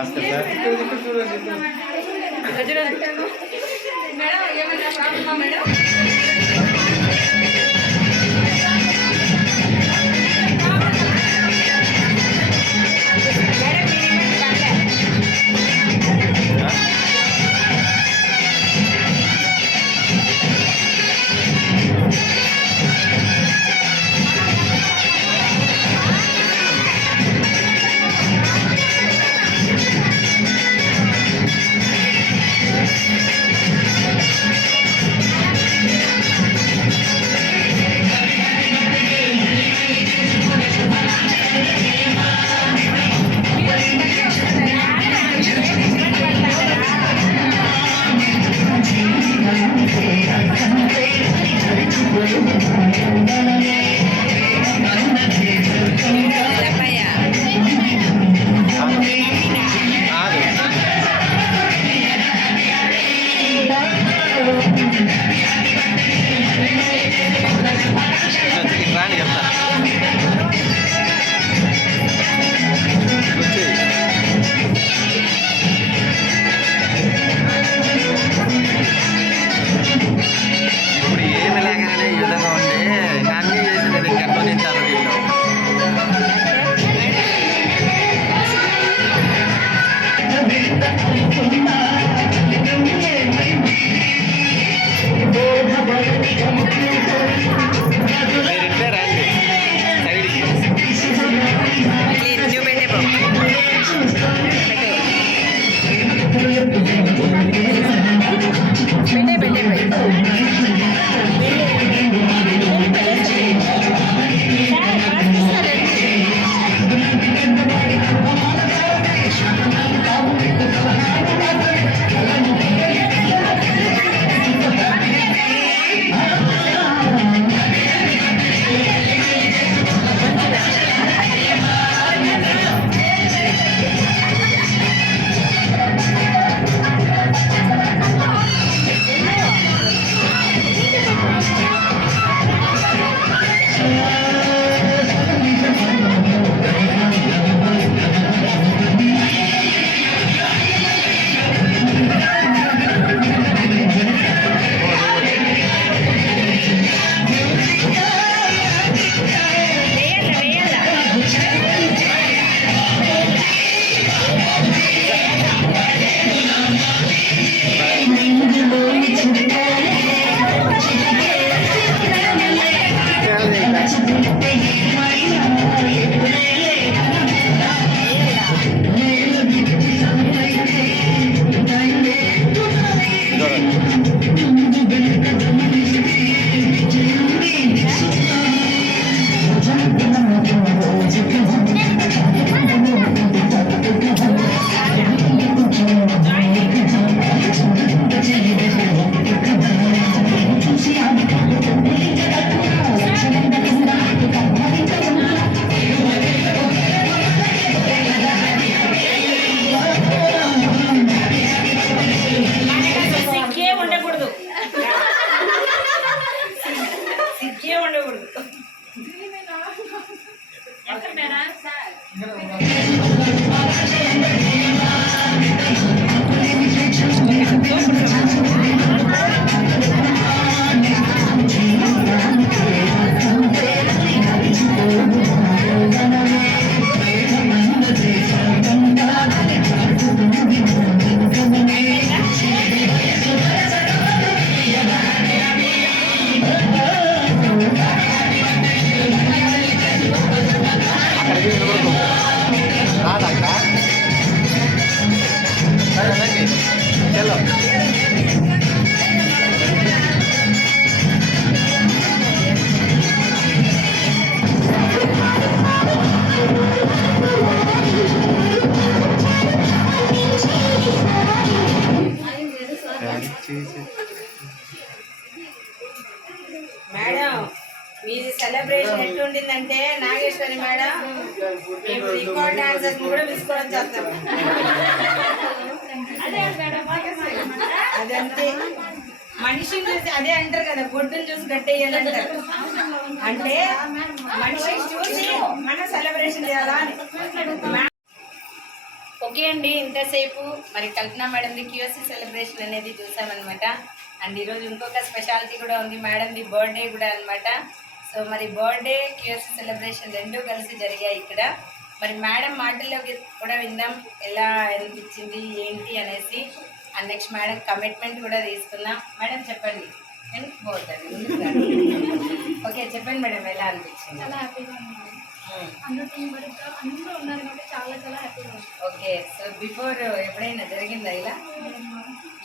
Bhaskar sir. Madam ఏమైనా ప్రాబ్లమా madam? Madam మీది సెలబ్రేషన్ ఎట్లుండిందంటే నాగేశ్వరి మేడం మేము రికార్డ్ డాన్సర్స్ కూడా తీసుకోవడం చేస్తాం. అదంతే మనిషిని చూసి అదే అంటారు కదా, గొడ్డుని చూసి గట్టేయాలంటారు. అంటే మనిషిని చూసి మనం సెలబ్రేషన్ చేయాలా అని. ఓకే అండి, ఇంతసేపు మరి కల్పన మేడంది క్యూఎస్సీ సెలబ్రేషన్ అనేది చూసామన్నమాట. అండ్ ఈరోజు ఇంకొక స్పెషాలిటీ కూడా ఉంది, మేడంది బర్త్డే కూడా అన్నమాట. సో మరి బర్త్డే క్యూఎస్సీ సెలబ్రేషన్ రెండూ కలిసి జరిగాయి ఇక్కడ. మరి మేడం మాటల్లోకి కూడా విందాం ఎలా అనిపించింది ఏంటి అనేసి. అండ్ నెక్స్ట్ మేడం కమిట్మెంట్ కూడా తీసుకుందాం. మేడం చెప్పండి. పోతుంది ఓకే, చెప్పండి మేడం ఎలా అనిపించింది? చాలా హ్యాపీగా ఉంది. అందరూ టీం వర్క్ అందరూ ఉన్నారు కాబట్టి చాలా చాలా హ్యాపీగా ఉంది. ఓకే, సో బిఫోర్ ఎప్పుడైనా జరిగిందా ఇలా?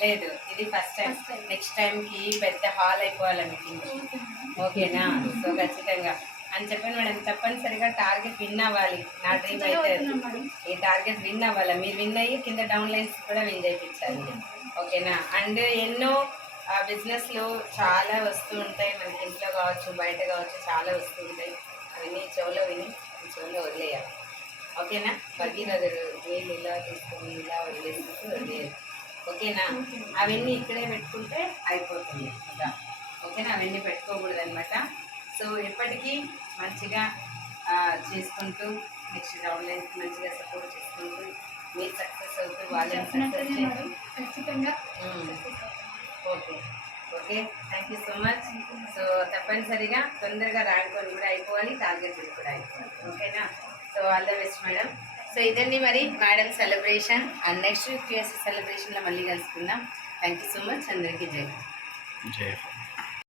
లేదు, ఇది ఫస్ట్ టైం. నెక్స్ట్ టైంకి పెద్ద హాల్ అయిపోవాలి మీటింగ్. ఓకేనా? సో ఖచ్చితంగా అని చెప్పండి మేడం. తప్పనిసరిగా టార్గెట్ విన్ అవ్వాలి. నా డ్రీమ్ అయితే ఈ టార్గెట్ విన్ అవ్వాలి. మీరు విన్ అయ్యి కింద డౌన్ లైన్స్ కూడా విన్ చేయించాలి. ఓకేనా? అండ్ ఎన్నో బిజినెస్లో చాలా వస్తూ ఉంటాయి మనకి, ఇంట్లో కావచ్చు బయట కావచ్చు చాలా వస్తూ ఉంటాయి. అవన్నీ చెవులో విని చెవులో వదిలేయాలి. ఓకేనా? భగీరథుడు నీళ్ళు ఇలా తీసుకొని ఇలా వదిలేసినట్టు వదిలేయాలి. ఓకేనా? అవన్నీ ఇక్కడే పెట్టుకుంటే అయిపోతుంది ఇంకా. ఓకేనా? అవన్నీ పెట్టుకోకూడదు అనమాట. సో ఎప్పటికీ మంచిగా చేసుకుంటూ నెక్స్ట్ రౌండ్ లైన్స్ మంచిగా సపోర్ట్ చేసుకుంటూ మీరు సక్సెస్ అవుతూ వాళ్ళని సక్సెస్ చేయండి. ఖచ్చితంగా okay okay, thank you so much. So తప్పనిసరిగా తొందరగా ర్యాంక్ వన్ కూడా అయిపోవాలి, టార్గెట్ కూడా అయిపోవాలి. ఓకేనా? So all the best madam. So ఇదండి మరి madam celebration. And next QSC సెలబ్రేషన్లో మళ్ళీ కలుసుకుందాం. Thank you so much. అందరికీ జై.